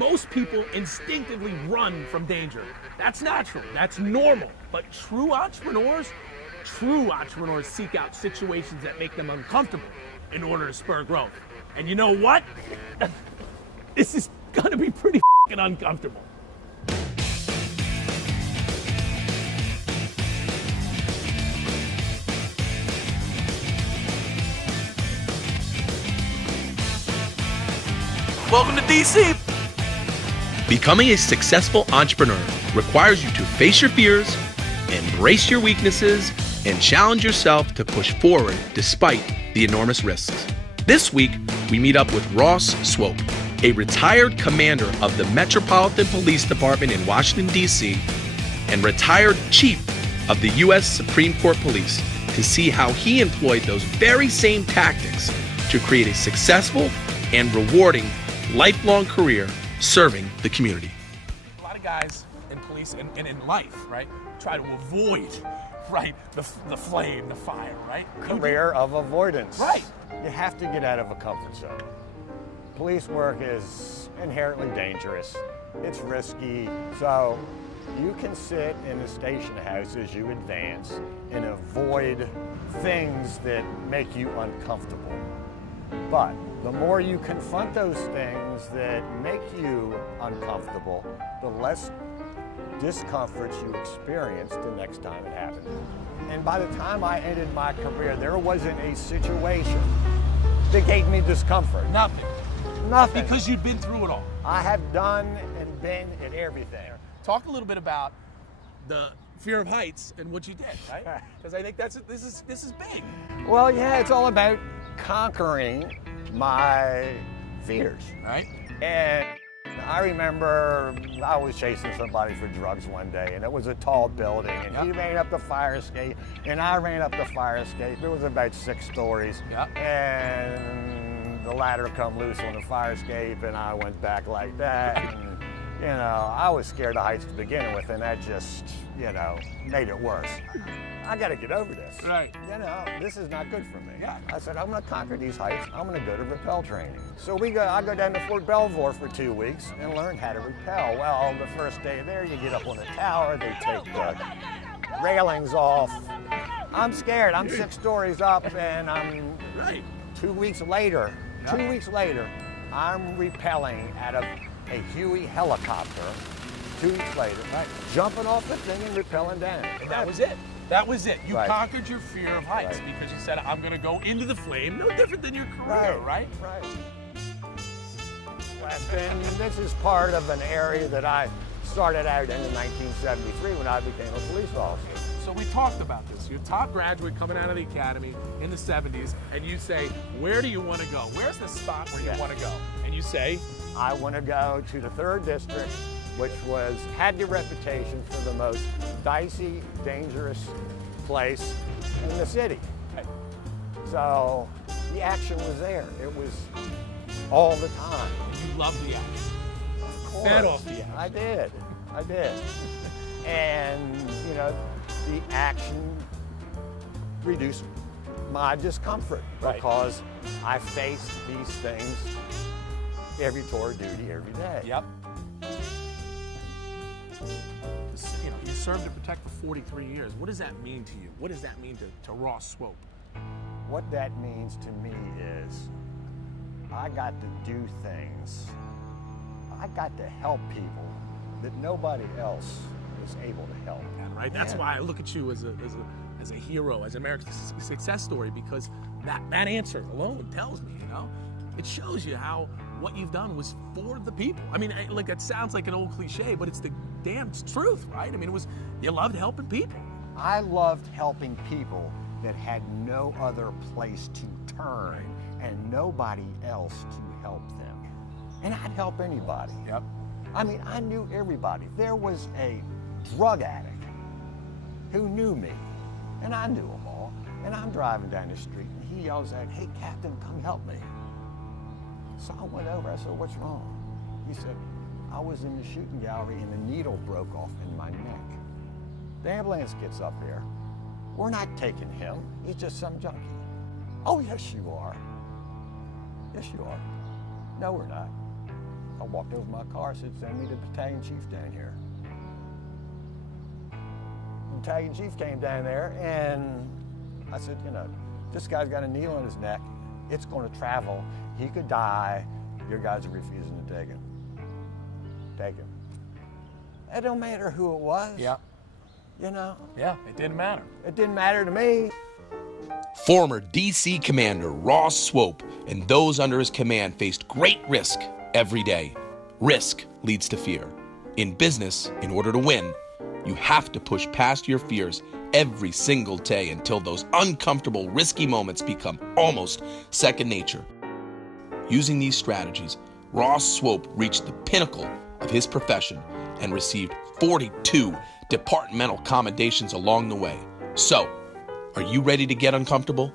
Most people instinctively run from danger. That's natural, that's normal. But true entrepreneurs seek out situations that make them uncomfortable in order to spur growth. And you know what? This is gonna be pretty fucking uncomfortable. Welcome to DC. Becoming a successful entrepreneur requires you to face your fears, embrace your weaknesses, and challenge yourself to push forward despite the enormous risks. This week, we meet up with Ross Swope, a retired commander of the Metropolitan Police Department in Washington, D.C., and retired chief of the U.S. Supreme Court Police, to see how he employed those very same tactics to create a successful and rewarding lifelong career serving the community. A lot of guys in police and in life, right, try to avoid, right, the flame, the fire, right? Career of avoidance. Right. You have to get out of a comfort zone. Police work is inherently dangerous. It's risky, so you can sit in a station house as you advance and avoid things that make you uncomfortable. But the more you confront those things that make you uncomfortable, the less discomforts you experience the next time it happens. And by the time I ended my career, there wasn't a situation that gave me discomfort. Nothing. Nothing. Because you'd been through it all. I have done and been in everything. Talk a little bit about the fear of heights and what you did, right? Because I think this is big. Well, yeah, it's all about conquering my fears. Right. And I remember I was chasing somebody for drugs one day, and it was a tall building, and he ran up the fire escape, and I ran up the fire escape. It was about 6 stories, and the ladder come loose on the fire escape, and I went back like that. And, you know, I was scared of heights to begin with, and that just, you know, made it worse. I got to get over this. Right. You know, this is not good for me. Yeah. I said, I'm going to conquer these heights. I'm going to go to rappel training. So I go down to Fort Belvoir for 2 weeks and learn how to rappel. Well, the first day there, you get up on the tower, they take the railings off. I'm scared. I'm 6 stories up, and I'm 2 weeks later, 2 weeks later, I'm rappelling out of a Huey helicopter. 2 weeks later, jumping off the thing and rappelling down. And that was it. That was it. You Right. conquered your fear of heights because you said, I'm going to go into the flame. No different than your career, right? Right. And this is part of an area that I started out in 1973 when I became a police officer. So we talked about this. You're a top graduate coming out of the academy in the 70s, and you say, where do you want to go? Where's the spot where you want to go? And you say, I want to go to the 3rd District, which had the reputation for the most dicey, dangerous place in the city. Right. So the action was there. It was all the time. You loved the action. Of course. Fed off the action. I did. And, you know, the action reduced my discomfort because I faced these things every tour of duty every day. Yep. You know, you served to protect for 43 years. What does that mean to you? What does that mean to Ross Swope? What that means to me is I got to do things. I got to help people that nobody else was able to help. Right? That's why I look at you as a hero, as an American success story, because that answer alone tells me, you know, it shows you how what you've done was for the people. I mean, like, it sounds like an old cliche, but it's the damn truth, right? I mean, you loved helping people. I loved helping people that had no other place to turn and nobody else to help them. And I'd help anybody. Yep. I mean, I knew everybody. There was a drug addict who knew me, and I knew them all. And I'm driving down the street, and he yells out, "Hey, Captain, come help me." So I went over, I said, "What's wrong?" He said, "I was in the shooting gallery and a needle broke off in my neck. The ambulance gets up there. We're not taking him, he's just some junkie." "Oh, yes, you are. Yes, you are." "No, we're not." I walked over to my car, said, send me the battalion chief down here. The battalion chief came down there, and I said, you know, this guy's got a needle in his neck. It's going to travel. He could die. Your guys are refusing to take him. Take him. It don't matter who it was. Yeah. You know? Yeah, it didn't matter. It didn't matter to me. Former DC Commander Ross Swope and those under his command faced great risk every day. Risk leads to fear. In business, in order to win, you have to push past your fears every single day until those uncomfortable, risky moments become almost second nature. Using these strategies, Ross Swope reached the pinnacle of his profession and received 42 departmental commendations along the way. So, are you ready to get uncomfortable?